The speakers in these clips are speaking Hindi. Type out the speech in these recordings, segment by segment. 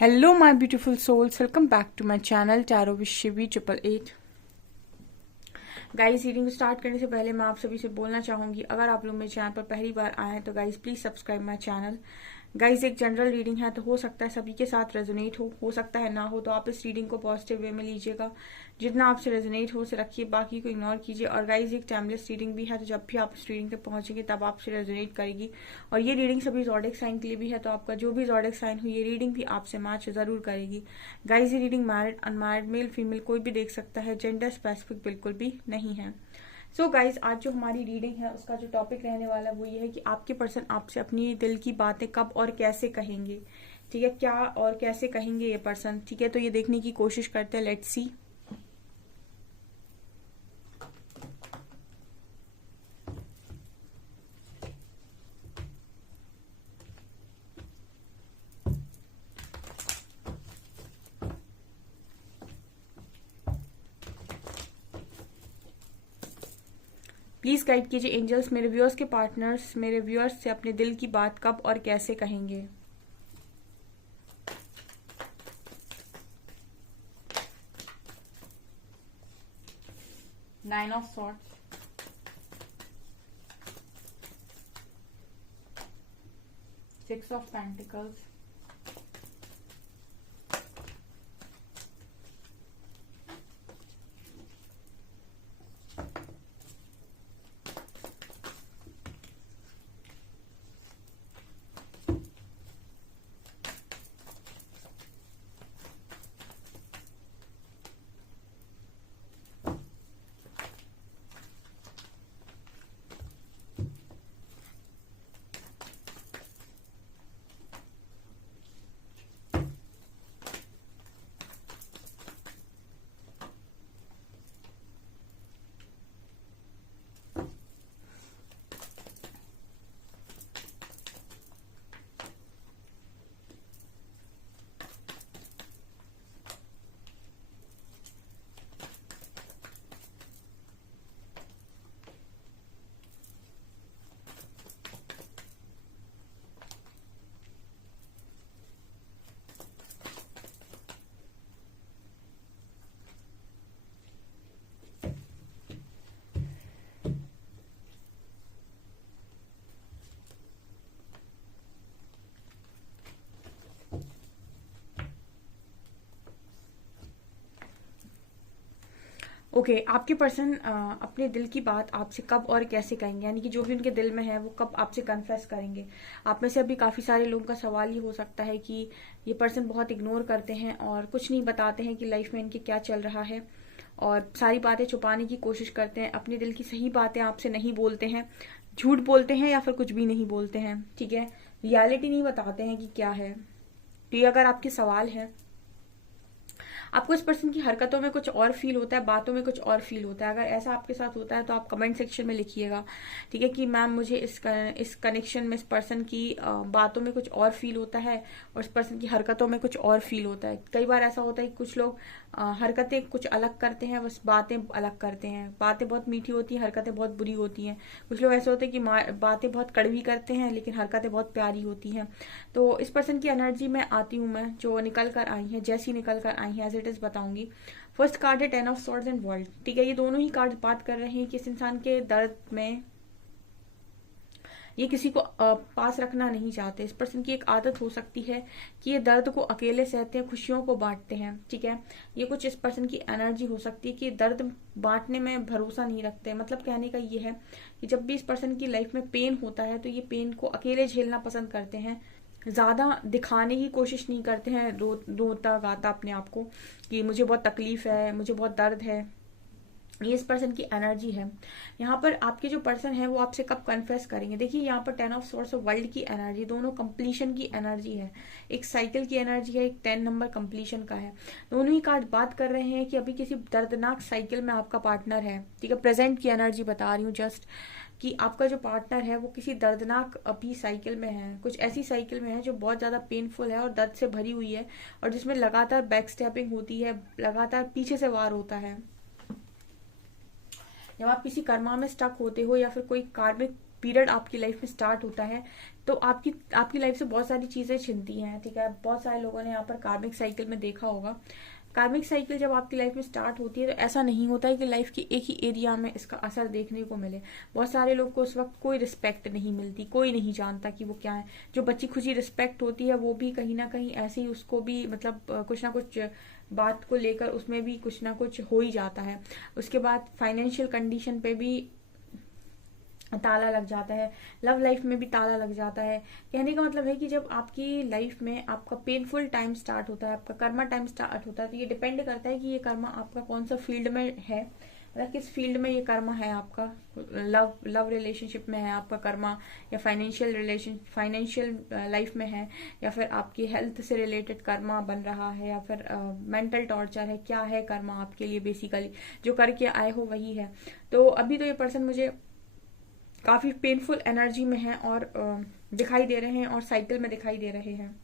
Hello, my beautiful souls. Welcome back to my channel Tarot with Shivi 888. Guys, reading start करने से पहले मैं आप सभी से बोलना चाहूंगी, अगर आप लोग मेरे चैनल पर पहली बार आए हैं तो guys please subscribe my channel. Guys, एक जनरल रीडिंग है तो हो सकता है सभी के साथ रेजोनेट हो सकता है ना हो, तो आप इस रीडिंग को पॉजिटिव वे में लीजिएगा। जितना आपसे रेजोनेट हो उसे रखिए, बाकी को इग्नोर कीजिए। और गाइस, एक टाइमलेस रीडिंग भी है, तो जब भी आप इस रीडिंग तक पहुंचेंगे तब आपसे रेजोनेट करेगी। और ये रीडिंग सभी ज़ोडिएक साइन के लिए भी है, तो आपका जो भी ज़ोडिएक साइन हो ये रीडिंग भी आपसे मैच जरूर करेगी। गाइस, ये reading married unmarried male female कोई भी देख सकता है, जेंडर स्पेसिफिक बिल्कुल भी नहीं है। सो गाइज, आज जो हमारी रीडिंग है उसका जो टॉपिक रहने वाला है वो ये है कि आपके पर्सन आपसे अपनी दिल की बातें कब और कैसे कहेंगे। ठीक है, क्या और कैसे कहेंगे ये पर्सन। ठीक है, तो ये देखने की कोशिश करते हैं। Let's see. प्लीज गाइड कीजिए एंजल्स, मेरे व्यूअर्स के पार्टनर्स मेरे व्यूअर्स से अपने दिल की बात कब और कैसे कहेंगे। Nine of swords, six of pentacles, okay आपके पर्सन अपने दिल की बात आपसे कब और कैसे कहेंगे, यानी कि जो भी उनके दिल में है वो कब आपसे कन्फेस करेंगे। आप में से अभी काफ़ी सारे लोगों का सवाल ये हो सकता है कि ये पर्सन बहुत इग्नोर करते हैं और कुछ नहीं बताते हैं कि लाइफ में इनके क्या चल रहा है, और सारी बातें छुपाने की कोशिश करते हैं, अपने दिल की सही बातें आपसे नहीं बोलते हैं, झूठ बोलते हैं या फिर कुछ भी नहीं बोलते हैं। ठीक है, रियलिटी नहीं बताते हैं कि क्या है। तो ये अगर आपके सवाल है, आपको इस पर्सन की हरकतों में कुछ और फील होता है, बातों में कुछ और फील होता है। अगर ऐसा आपके साथ होता है तो आप कमेंट सेक्शन में लिखिएगा। ठीक है, कि मैम मुझे इस कनेक्शन में इस पर्सन की बातों में कुछ और फील होता है और इस पर्सन की हरकतों में कुछ और फील होता है। कई बार ऐसा होता है कि कुछ लोग हरकतें कुछ अलग करते हैं, बस बातें अलग करते हैं। बातें बहुत मीठी होती हैं, हरकतें बहुत बुरी होती हैं। कुछ लोग ऐसे होते हैं कि बातें बहुत कड़वी करते हैं लेकिन हरकतें बहुत प्यारी होती हैं। तो इस पर्सन की एनर्जी में आती हूँ मैं, जो निकल कर आई है, जैसी निकल कर आई है एज इट इज बताऊंगी। फर्स्ट कार्ड है ten of swords and world. ठीक है, ये दोनों ही कार्ड बात कर रहे हैं कि इस इंसान के दर्द में ये किसी को पास रखना नहीं चाहते। इस पर्सन की एक आदत हो सकती है कि ये दर्द को अकेले सहते हैं, खुशियों को बांटते हैं। ठीक है, ये कुछ इस पर्सन की एनर्जी हो सकती है कि दर्द बांटने में भरोसा नहीं रखते। मतलब कहने का ये है कि जब भी इस पर्सन की लाइफ में पेन होता है तो ये पेन को अकेले झेलना पसंद करते हैं, ज्यादा दिखाने की कोशिश नहीं करते हैं, रोता गाता अपने आप को कि मुझे बहुत तकलीफ है, मुझे बहुत दर्द है। ये इस पर्सन की एनर्जी है। यहाँ पर आपके जो पर्सन है वो आपसे कब कन्फेस करेंगे। देखिए, यहाँ पर टेन ऑफ सोर्स और वर्ल्ड की एनर्जी, दोनों कंप्लीशन की एनर्जी है। एक साइकिल की एनर्जी है, एक 10 नंबर कंप्लीशन का है। दोनों ही कार्ड बात कर रहे हैं कि अभी किसी दर्दनाक साइकिल में आपका पार्टनर है। ठीक है, प्रेजेंट की एनर्जी बता रही हूँ जस्ट, कि आपका जो पार्टनर है वो किसी दर्दनाक अभी साइकिल में है, कुछ ऐसी साइकिल में है जो बहुत ज्यादा पेनफुल है और दर्द से भरी हुई है, और जिसमें लगातार बैक स्टेपिंग होती है, लगातार पीछे से वार होता है। जब आप किसी कर्मा में स्टक होते हो या फिर कोई कार्मिक पीरियड आपकी लाइफ में स्टार्ट होता है तो आपकी आपकी लाइफ से बहुत सारी चीजें छिनती हैं, ठीक है। बहुत सारे लोगों ने यहाँ पर कार्मिक साइकिल में देखा होगा। कार्मिक साइकिल जब आपकी लाइफ में स्टार्ट होती है तो ऐसा नहीं होता है कि लाइफ की एक ही एरिया में इसका असर देखने को मिले। बहुत सारे लोग को उस वक्त कोई रिस्पेक्ट नहीं मिलती, कोई नहीं जानता कि वो क्या है। जो बच्ची खुशी रिस्पेक्ट होती है वो भी कहीं ना कहीं ऐसे ही उसको भी मतलब कुछ ना कुछ बात को लेकर उसमें भी कुछ ना कुछ हो ही जाता है। उसके बाद फाइनेंशियल कंडीशन पे भी ताला लग जाता है, लव लाइफ में भी ताला लग जाता है। कहने का मतलब है कि जब आपकी लाइफ में आपका पेनफुल टाइम स्टार्ट होता है, आपका कर्मा टाइम स्टार्ट होता है, तो ये डिपेंड करता है कि ये कर्मा आपका कौन सा फील्ड में है, मतलब किस फील्ड में ये कर्मा है आपका। लव रिलेशनशिप में है आपका कर्मा, या फाइनेंशियल लाइफ में है, या फिर आपकी हेल्थ से रिलेटेड कर्मा बन रहा है, या फिर मेंटल टॉर्चर है, क्या है कर्मा आपके लिए। बेसिकली जो करके आए हो वही है। तो अभी तो ये पर्सन मुझे काफी पेनफुल एनर्जी में है और दिखाई दे रहे हैं और साइकिल में दिखाई दे रहे हैं।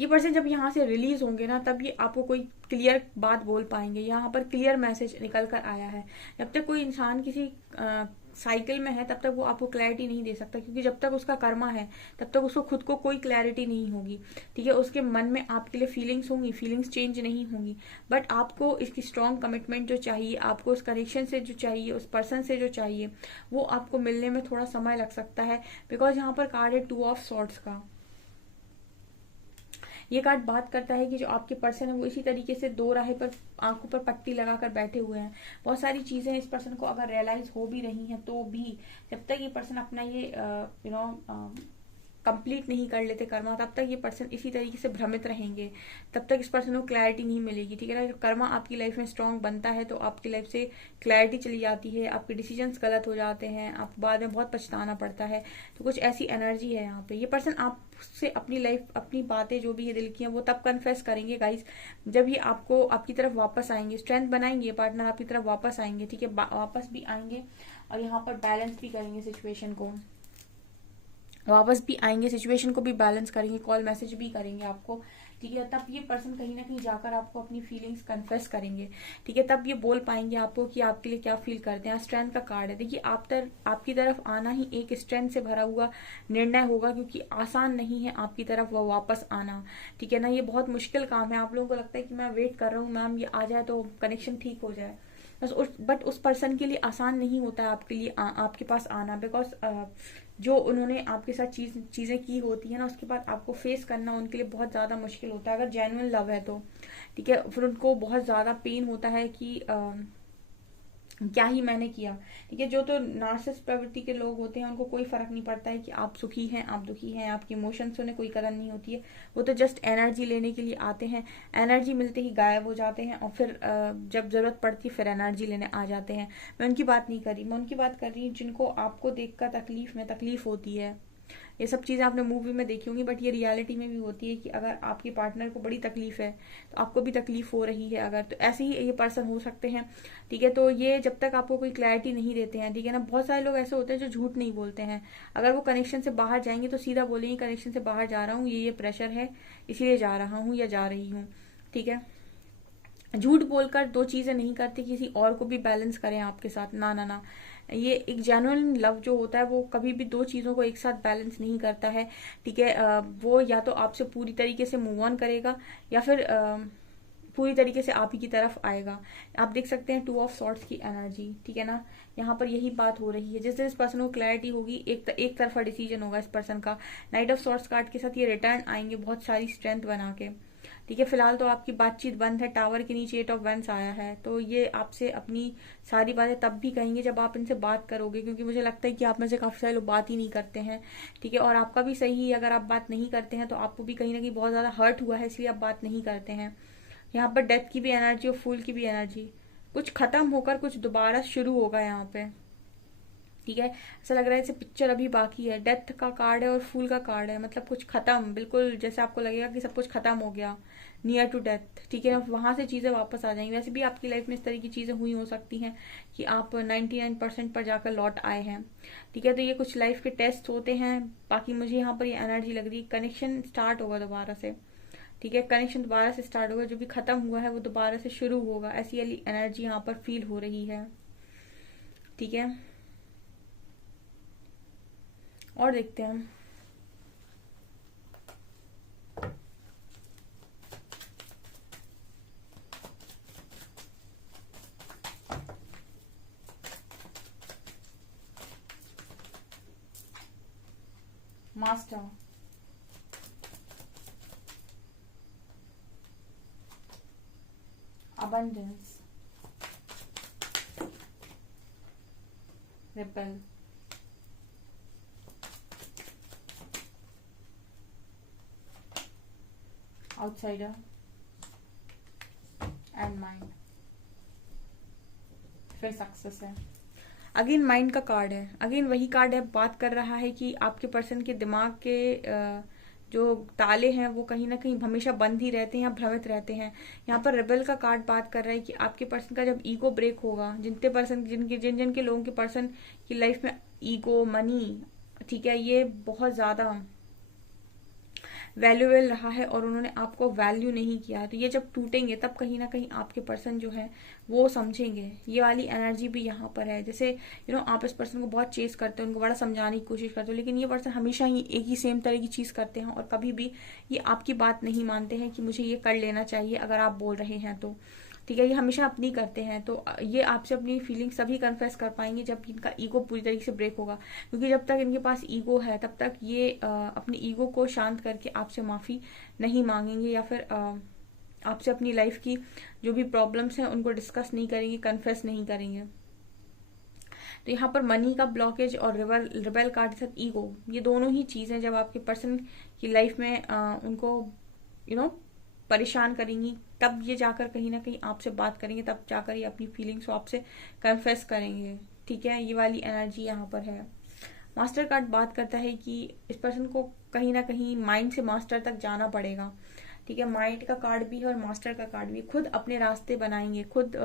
ये पर्सन जब यहाँ से रिलीज होंगे ना तब ये आपको कोई क्लियर बात बोल पाएंगे। यहाँ पर क्लियर मैसेज निकल कर आया है। जब तक कोई इंसान किसी साइकिल में है तब तक वो आपको क्लैरिटी नहीं दे सकता, क्योंकि जब तक उसका कर्मा है तब तक उसको खुद को कोई क्लैरिटी नहीं होगी, ठीक है। उसके मन में आपके लिए फीलिंग्स होंगी, फीलिंग्स चेंज नहीं होंगी, बट आपको इसकी स्ट्रॉन्ग कमिटमेंट जो चाहिए, आपको उस कनेक्शन से जो चाहिए, उस पर्सन से जो चाहिए, वो आपको मिलने में थोड़ा समय लग सकता है। बिकॉज यहाँ पर कार्ड है 2 ऑफ सॉर्ड्स का। ये कार्ड बात करता है कि जो आपके पर्सन है वो इसी तरीके से दो राह पर आंखों पर पट्टी लगाकर बैठे हुए हैं। बहुत सारी चीजें इस पर्सन को अगर रियलाइज हो भी रही हैं तो भी जब तक ये पर्सन अपना ये कंप्लीट नहीं कर लेते कर्मा, तब तक ये पर्सन इसी तरीके से भ्रमित रहेंगे, तब तक इस पर्सन को क्लैरिटी नहीं मिलेगी, ठीक है ना। जब कर्मा आपकी लाइफ में स्ट्रांग बनता है तो आपकी लाइफ से क्लैरिटी चली जाती है, आपके डिसीजंस गलत हो जाते हैं, आपको बाद में बहुत पछताना पड़ता है। तो कुछ ऐसी एनर्जी है यहाँ पे। ये पर्सन आपसे अपनी लाइफ, अपनी बातें जो भी है दिल की हैं वो तब कन्फेस करेंगे गाइस जब ये आपको आपकी तरफ वापस आएंगे, स्ट्रेंथ बनाएंगे, पार्टनर आपकी तरफ वापस आएंगे, ठीक है। वापस भी आएंगे और यहाँ पर बैलेंस भी करेंगे सिचुएशन को, वापस भी आएंगे, सिचुएशन को भी बैलेंस करेंगे, कॉल मैसेज भी करेंगे आपको, ठीक है। तब ये पर्सन कहीं ना कहीं जाकर आपको अपनी फीलिंग्स कन्फेस करेंगे, ठीक है। तब ये बोल पाएंगे आपको कि आपके लिए क्या फील करते हैं। स्ट्रेंथ का कार्ड है। देखिए आपकी तरफ आना ही एक स्ट्रेंथ से भरा हुआ निर्णय होगा, क्योंकि आसान नहीं है आपकी तरफ वो वापस आना, ठीक है ना। ये बहुत मुश्किल काम है। आप लोगों को लगता है कि मैं वेट कर रहा हूँ मैम ये आ जाए तो कनेक्शन ठीक हो जाए, बट उस पर्सन के लिए आसान नहीं होता है आपके लिए आपके पास आना। बिकॉज जो उन्होंने आपके साथ चीजें की होती है ना, उसके बाद आपको फेस करना उनके लिए बहुत ज्यादा मुश्किल होता है। अगर जेन्युइन लव है तो, ठीक है। फिर उनको बहुत ज्यादा पेन होता है कि क्या ही मैंने किया, ठीक है। जो तो नार्सिसिस्ट प्रवृत्ति के लोग होते हैं उनको कोई फर्क नहीं पड़ता है कि आप सुखी हैं, आप दुखी हैं, आपकी इमोशंस उन्हें कोई कदर नहीं होती है। वो तो जस्ट एनर्जी लेने के लिए आते हैं, एनर्जी मिलते ही गायब हो जाते हैं और फिर जब जरूरत पड़ती है फिर एनर्जी लेने आ जाते हैं। मैं उनकी बात नहीं कर रही, मैं उनकी बात कर रही हूँ जिनको आपको देखकर तकलीफ होती है। ये सब चीजें आपने मूवी में देखी होंगी, बट ये रियलिटी में भी होती है कि अगर आपके पार्टनर को बड़ी तकलीफ है तो आपको भी तकलीफ हो रही है। अगर तो ऐसे ही ये पर्सन हो सकते हैं, ठीक है। तो ये जब तक आपको कोई क्लैरिटी नहीं देते हैं, ठीक है ना। बहुत सारे लोग ऐसे होते हैं जो झूठ नहीं बोलते हैं। अगर वो कनेक्शन से बाहर जाएंगे तो सीधा बोलेंगे कनेक्शन से बाहर जा रहा हूँ, ये प्रेशर है इसीलिए जा रहा हूँ या जा रही हूँ, ठीक है। झूठ बोलकर दो चीजें नहीं करते, किसी और को भी बैलेंस करें आपके साथ, ना ना ना। ये एक जेन्युइन लव जो होता है वो कभी भी दो चीजों को एक साथ बैलेंस नहीं करता है, ठीक है। वो या तो आपसे पूरी तरीके से मूव ऑन करेगा या फिर पूरी तरीके से आप ही की तरफ आएगा। आप देख सकते हैं 2 ऑफ सॉर्ड्स की एनर्जी, ठीक है ना। यहाँ पर यही बात हो रही है। जिस दिन इस पर्सन को क्लैरिटी होगी, एक तरफा डिसीजन होगा इस पर्सन का। नाइट ऑफ सॉर्ड्स कार्ड के साथ ये रिटर्न आएंगे बहुत सारी स्ट्रेंथ बना के, ठीक है। फिलहाल तो आपकी बातचीत बंद है, टावर के नीचे 8 ऑफ वैंड्स आया है। तो ये आपसे अपनी सारी बातें तब भी कहेंगे जब आप इनसे बात करोगे, क्योंकि मुझे लगता है कि आप में से काफी सारे लोग बात ही नहीं करते हैं, ठीक है। और आपका भी सही है, अगर आप बात नहीं करते हैं तो आपको भी कहीं ना कहीं बहुत ज्यादा हर्ट हुआ है इसलिए आप बात नहीं करते हैं। यहाँ पर डेथ की भी एनर्जी और फूल की भी एनर्जी, कुछ खत्म होकर कुछ दोबारा शुरू होगा यहाँ पे, ठीक है। ऐसा लग रहा है जैसे पिक्चर अभी बाकी है। डेथ का कार्ड है और फूल का कार्ड है, मतलब कुछ खत्म, बिल्कुल जैसे आपको लगेगा कि सब कुछ खत्म हो गया, नियर टू डेथ, ठीक है ना। वहां से चीजें वापस आ जाएंगी। वैसे भी आपकी लाइफ में इस तरह की चीजें हुई हो सकती हैं कि आप 99% पर जाकर लौट आए हैं, ठीक है। तो ये कुछ लाइफ के टेस्ट होते हैं। बाकी मुझे यहाँ पर ये एनर्जी लग रही है कनेक्शन स्टार्ट होगा दोबारा से, ठीक है। कनेक्शन दोबारा से स्टार्ट होगा, जो भी खत्म हुआ है वो दोबारा से शुरू होगा, ऐसी एनर्जी यहाँ पर फील हो रही है, ठीक है। और देखते हैं। Master, abundance, rebel, outsider and mind. फिर सक्सेस है। अगेन माइंड का कार्ड है, अगेन वही कार्ड है, बात कर रहा है कि आपके पर्सन के दिमाग के जो ताले हैं वो कहीं ना कहीं हमेशा बंद ही रहते हैं या भ्रमित रहते हैं। यहाँ पर रेबल का कार्ड बात कर रहा है कि आपके पर्सन का जब ईगो ब्रेक होगा, जिन के लोगों के पर्सन की लाइफ में ईगो, मनी, ठीक है, ये बहुत ज्यादा वैल्यूएबल रहा है और उन्होंने आपको वैल्यू नहीं किया, तो ये जब टूटेंगे तब कहीं ना कहीं आपके पर्सन जो है वो समझेंगे। ये वाली एनर्जी भी यहाँ पर है। जैसे आप इस पर्सन को बहुत चेस करते हो, उनको बड़ा समझाने की कोशिश करते हो, लेकिन ये पर्सन हमेशा ही एक ही सेम तरह की चीज करते हैं और कभी भी ये आपकी बात नहीं मानते हैं कि मुझे ये कर लेना चाहिए अगर आप बोल रहे हैं तो, ठीक है। ये हमेशा अपनी करते हैं, तो ये आपसे अपनी फीलिंग्स तभी कन्फेस कर पाएंगे जब इनका ईगो पूरी तरीके से ब्रेक होगा, क्योंकि जब तक इनके पास ईगो है तब तक ये अपनी ईगो को शांत करके आपसे माफी नहीं मांगेंगे या फिर आपसे अपनी लाइफ की जो भी प्रॉब्लम्स हैं उनको डिस्कस नहीं करेंगे, कन्फेस नहीं करेंगे। तो यहाँ पर मनी का ब्लॉकेज और रिबेल कार्ड के साथ ईगो, ये दोनों ही चीजें जब आपके पर्सन की लाइफ में उनको परेशान करेंगी, तब ये जाकर कहीं ना कहीं आपसे बात करेंगे, तब जाकर ये अपनी फीलिंग्स को आपसे कन्फेस करेंगे, ठीक है। ये वाली एनर्जी यहाँ पर है। मास्टर कार्ड बात करता है कि इस पर्सन को कहीं ना कहीं माइंड से मास्टर तक जाना पड़ेगा, ठीक है। माइंड का कार्ड भी है और मास्टर का कार्ड भी। खुद अपने रास्ते बनाएंगे, खुद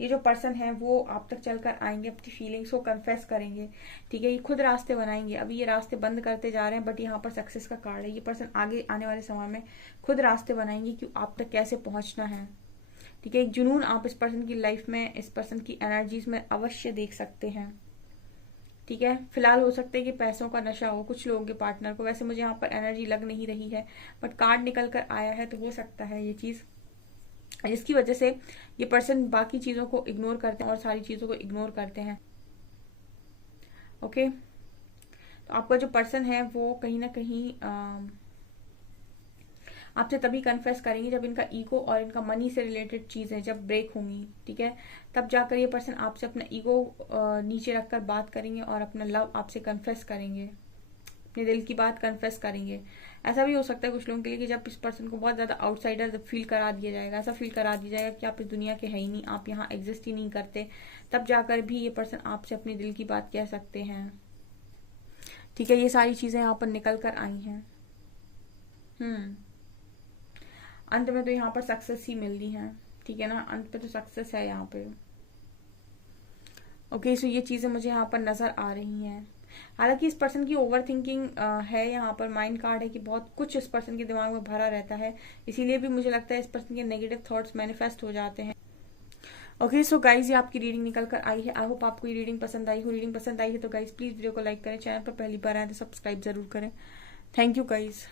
ये जो पर्सन है वो आप तक चलकर आएंगे, अपनी फीलिंग्स को कन्फेस करेंगे, ठीक है। ये खुद रास्ते बनाएंगे, अभी ये रास्ते बंद करते जा रहे हैं, बट यहाँ पर सक्सेस का कार्ड है। ये पर्सन आगे आने वाले समय में खुद रास्ते बनाएंगे कि आप तक कैसे पहुंचना है, ठीक है। एक जुनून आप इस पर्सन की लाइफ में, इस पर्सन की एनर्जीज में अवश्य देख सकते हैं, ठीक है। फिलहाल हो सकता है कि पैसों का नशा हो कुछ लोगों के पार्टनर को, वैसे मुझे यहाँ पर एनर्जी लग नहीं रही है, बट कार्ड निकल कर आया है, तो हो सकता है ये चीज, जिसकी वजह से ये पर्सन बाकी चीजों को इग्नोर करते हैं और सारी चीजों को इग्नोर करते हैं, ओके। तो आपका जो पर्सन है वो कहीं ना कहीं आपसे तभी कन्फेस करेंगे जब इनका ईगो और इनका मनी से रिलेटेड चीजें जब ब्रेक होंगी, ठीक है। तब जाकर ये पर्सन आपसे अपना ईगो नीचे रखकर बात करेंगे और अपना लव आपसे कन्फेस करेंगे, अपने दिल की बात कन्फेस करेंगे। ऐसा भी हो सकता है कुछ लोगों के लिए कि जब इस पर्सन को बहुत ज्यादा आउटसाइडर फील करा दिया जाएगा, ऐसा फील करा दिया जाएगा कि आप इस दुनिया के है ही नहीं, आप यहाँ एग्जिस्ट ही नहीं करते, तब जाकर भी ये पर्सन आपसे अपने दिल की बात कह सकते हैं, ठीक है। ये सारी चीजें यहाँ पर निकल कर आई हैं। अंत में तो यहाँ पर सक्सेस ही मिल रही है, ठीक है ना, अंत पे तो सक्सेस है यहाँ पे, ओके। सो ये चीजें मुझे यहाँ पर नजर आ रही हैं। हालांकि इस पर्सन की ओवर थिंकिंग है, यहाँ पर माइंड कार्ड है कि बहुत कुछ इस पर्सन के दिमाग में भरा रहता है, इसीलिए भी मुझे लगता है इस पर्सन के नेगेटिव थॉट्स मैनिफेस्ट हो जाते हैं, ओके। सो गाइज ये आपकी रीडिंग निकल कर आई है। आई होप आपको ये रीडिंग पसंद आई हो। रीडिंग पसंद आई है तो गाइज प्लीज वीडियो को लाइक करें, चैनल पर पहली बार आए तो सब्सक्राइब जरूर करें। Thank you guys.